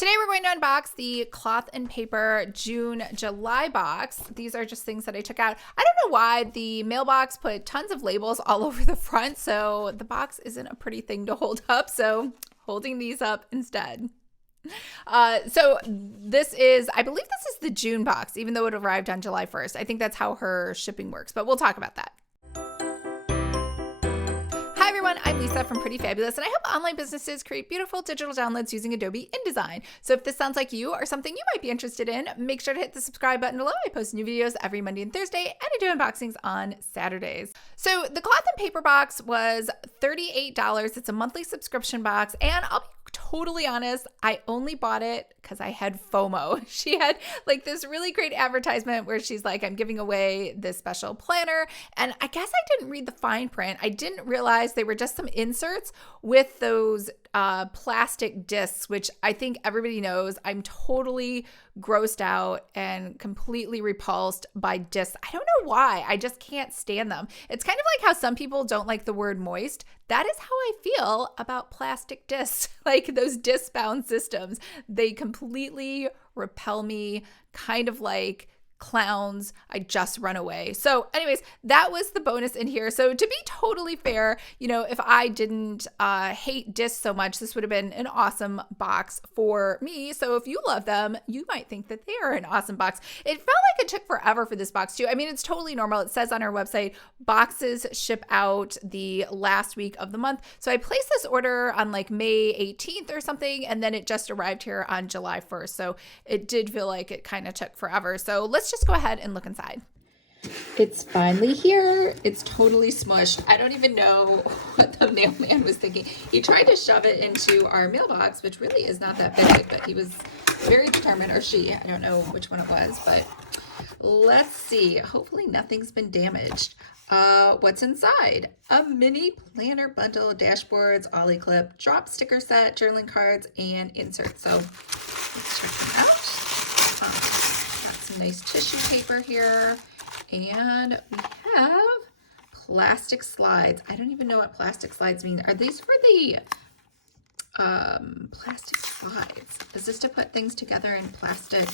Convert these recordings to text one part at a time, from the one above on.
Today we're going to unbox the Cloth and Paper June July box. These are just things that I took out. I don't know why the mailbox put tons of labels all over the front, so the box isn't a pretty thing to hold up, so holding these up instead. So this is, I believe this is the June box, even though it arrived on July 1st. I think that's how her shipping works, but we'll talk about that. Hi everyone, I'm Lisa from Pretty Fabulous, and I help online businesses create beautiful digital downloads using Adobe InDesign. So if this sounds like you or something you might be interested in, make sure to hit the subscribe button below. I post new videos every Monday and Thursday, and I do unboxings on Saturdays. So the Cloth and Paper box was $38. It's a monthly subscription box, and I'll be totally honest, I only bought it because I had FOMO. She had like this really great advertisement where she's like, I'm giving away this special planner. And I guess I didn't read the fine print. I didn't realize they were just some inserts with those plastic discs, which I think everybody knows I'm totally grossed out and completely repulsed by discs. I don't know why. I just can't stand them. It's kind of like how some people don't like the word moist. That is how I feel about plastic discs, like those disc-bound systems. They completely repel me, kind of like clowns. I just run away. So anyways, that was the bonus in here. So to be totally fair, you know, if I didn't hate discs so much, this would have been an awesome box for me. So if you love them, you might think that they are an awesome box. It felt like it took forever for this box too. I mean, it's totally normal. It says on our website, boxes ship out the last week of the month. So I placed this order on like May 18th or something, and then it just arrived here on July 1st. So it did feel like it kind of took forever. So let's just go ahead and look inside. It's finally here. It's totally smushed. I don't even know what the mailman was thinking. He tried to shove it into our mailbox, which really is not that big, but he was very determined, or she, I don't know which one it was, but let's see. Hopefully nothing's been damaged. What's inside? A mini planner bundle, dashboards, ollie clip, drop sticker set, journaling cards, and inserts. So let's check them out. Got some nice tissue paper here, and we have plastic slides. I don't even know what plastic slides mean. Are these for the plastic slides? Is this to put things together in plastic?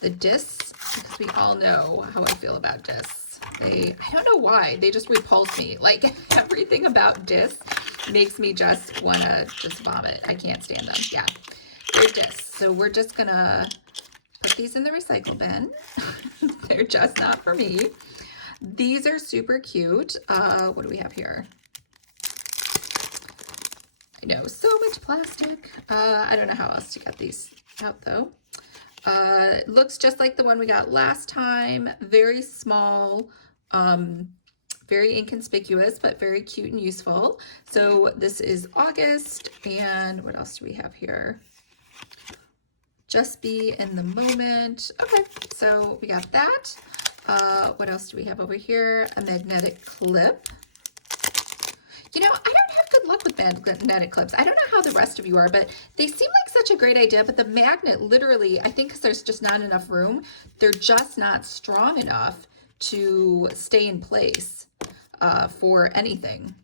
The discs, because we all know how I feel about discs. I don't know why, they just repulse me. Like everything about discs makes me just want to just vomit. I can't stand them. Yeah, they're discs. So we're just gonna put these in the recycle bin. They're just not for me. These are super cute. What do we have here? I know, so much plastic. I don't know how else to get these out though. It looks just like the one we got last time. Very small, very inconspicuous, but very cute and useful. So this is August, and what else do we have here? Just be in the moment. Okay, so we got that. What else do we have over here? A magnetic clip. You know, I don't have good luck with magnetic clips. I don't know how the rest of you are, but they seem like such a great idea. But the magnet, literally, I think because there's just not enough room, they're just not strong enough to stay in place for anything.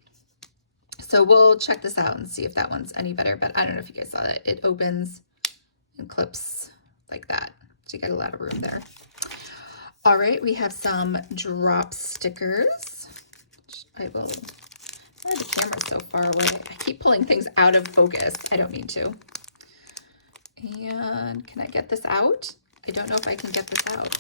So we'll check this out and see if that one's any better. But I don't know if you guys saw that. It opens and clips like that. So you got a lot of room there. All right, we have some drop stickers. I will... Why the camera's so far away? I keep pulling things out of focus. I don't mean to. And can I get this out? I don't know if I can get this out.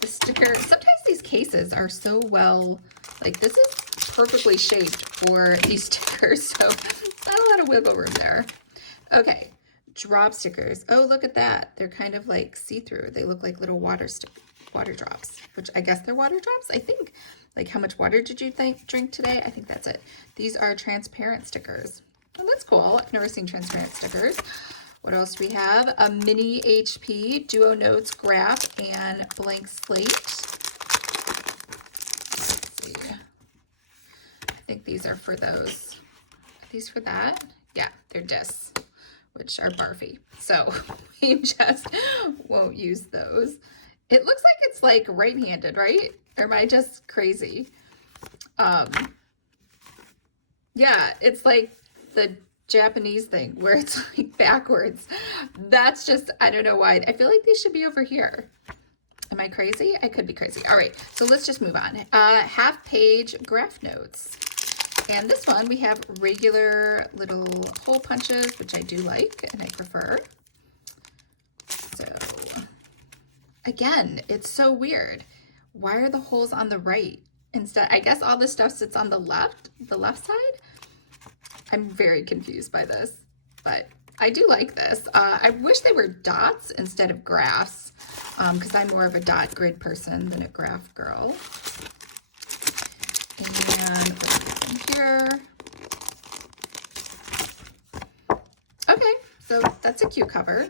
The sticker, sometimes these cases are so well, like this is perfectly shaped for these stickers, so not a lot of wiggle room there. Okay, drop stickers. Oh, look at that. They're kind of like see-through. They look like little water drops, which I guess they're water drops, I think. Like, how much water did you drink today? I think that's it. These are transparent stickers. Oh, that's cool. I've never seen transparent stickers. What else do we have? A mini HP, Duo Notes graph, and blank slate. Let's see. I think these are for those. Are these for that? Yeah, they're discs, which are barfy. So we just won't use those. It looks like it's like right-handed, right? Or am I just crazy? Yeah, it's like the Japanese thing where it's like backwards. That's just, I don't know why. I feel like they should be over here. Am I crazy? I could be crazy. All right, so let's just move on. Half page graph notes. And this one, we have regular little hole punches, which I do like and I prefer. So again, it's so weird. Why are the holes on the right instead? I guess all this stuff sits on the left side. I'm very confused by this, but I do like this. I wish they were dots instead of graphs, because I'm more of a dot grid person than a graph girl. And what's in here? Okay, so that's a cute cover.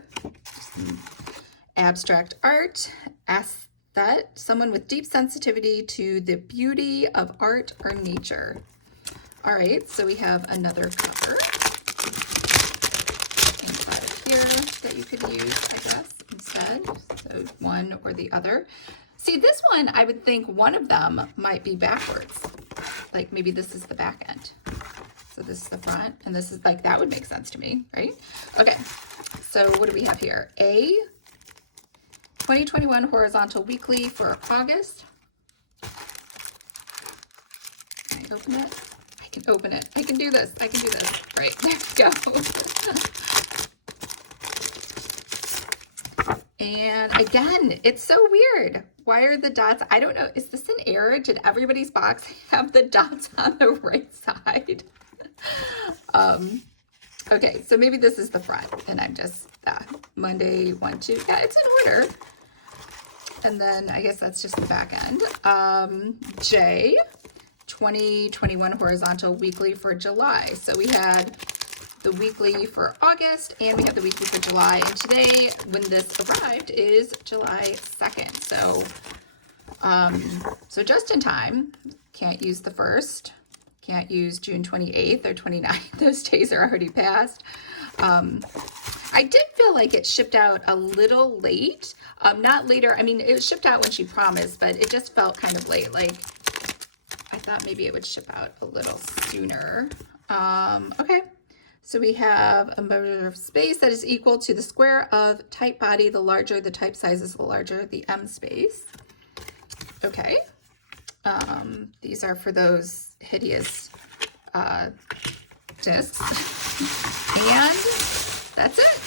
Abstract art, aesthete, someone with deep sensitivity to the beauty of art or nature. All right, so we have another cover inside of here that you could use, I guess, instead. So one or the other. See, this one, I would think one of them might be backwards. Like maybe this is the back end. So this is the front, and this is like, that would make sense to me, right? Okay, so what do we have here? A 2021 Horizontal Weekly for August. Can I open it? I can open it. I can do this. I can do this. Right, there we go. And again, it's so weird. Why are the dots? I don't know. Is this an error? Did everybody's box have the dots on the right side? Okay, so maybe this is the front, and I'm just Monday 1, 2. Yeah, it's in order. And then I guess that's just the back end. J 2021 Horizontal Weekly for July. So we had the weekly for August, and we have the weekly for July. And today, when this arrived, is July 2nd. So just in time. Can't use the 1st. Can't use June 28th or 29th. Those days are already passed. I did feel like it shipped out a little late. Not later. I mean, it was shipped out when she promised, but it just felt kind of late. Like, I thought maybe it would ship out a little sooner. Okay. So we have a measure of space that is equal to the square of type body. The larger the type size is, the larger the M space. Okay. These are for those hideous discs. And that's it.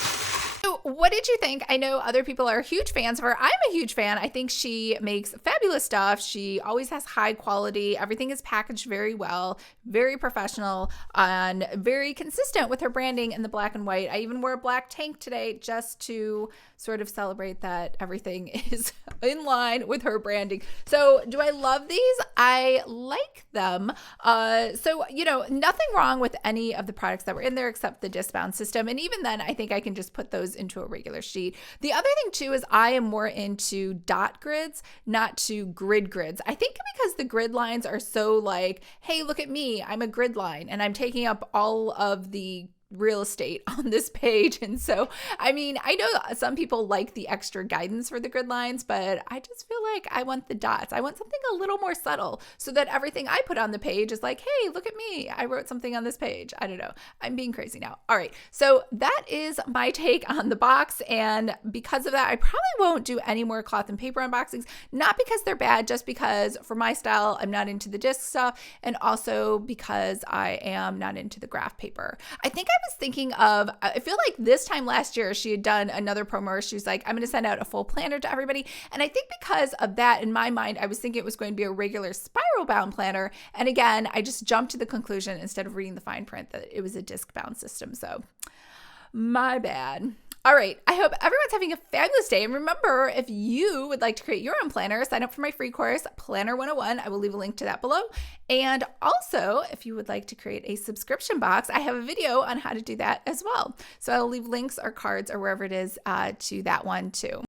So what did you think? I know other people are huge fans of her. I'm a huge fan. I think she makes fabulous stuff. She always has high quality. Everything is packaged very well, very professional, and very consistent with her branding in the black and white. I even wore a black tank today just to sort of celebrate that everything is in line with her branding. So do I love these? I like them. So, nothing wrong with any of the products that were in there except the disc bound system. And even then, I think I can just put those into a regular sheet. The other thing too is I am more into dot grids, not to grid grids. I think because the grid lines are so like, hey, look at me, I'm a grid line and I'm taking up all of the real estate on this page. And so, I mean, I know some people like the extra guidance for the grid lines, but I just feel like I want the dots. I want something a little more subtle so that everything I put on the page is like, hey, look at me. I wrote something on this page. I don't know. I'm being crazy now. All right. So that is my take on the box. And because of that, I probably won't do any more cloth and paper unboxings, not because they're bad, just because for my style, I'm not into the disc stuff. And also because I am not into the graph paper. I think I was thinking of, I feel like this time last year, she had done another promo where she was like, I'm going to send out a full planner to everybody. And I think because of that, in my mind, I was thinking it was going to be a regular spiral bound planner. And again, I just jumped to the conclusion instead of reading the fine print that it was a disc bound system. So my bad. All right. I hope everyone's having a fabulous day. And remember, if you would like to create your own planner, sign up for my free course, Planner 101. I will leave a link to that below. And also, if you would like to create a subscription box, I have a video on how to do that as well. So I'll leave links or cards or wherever it is to that one too.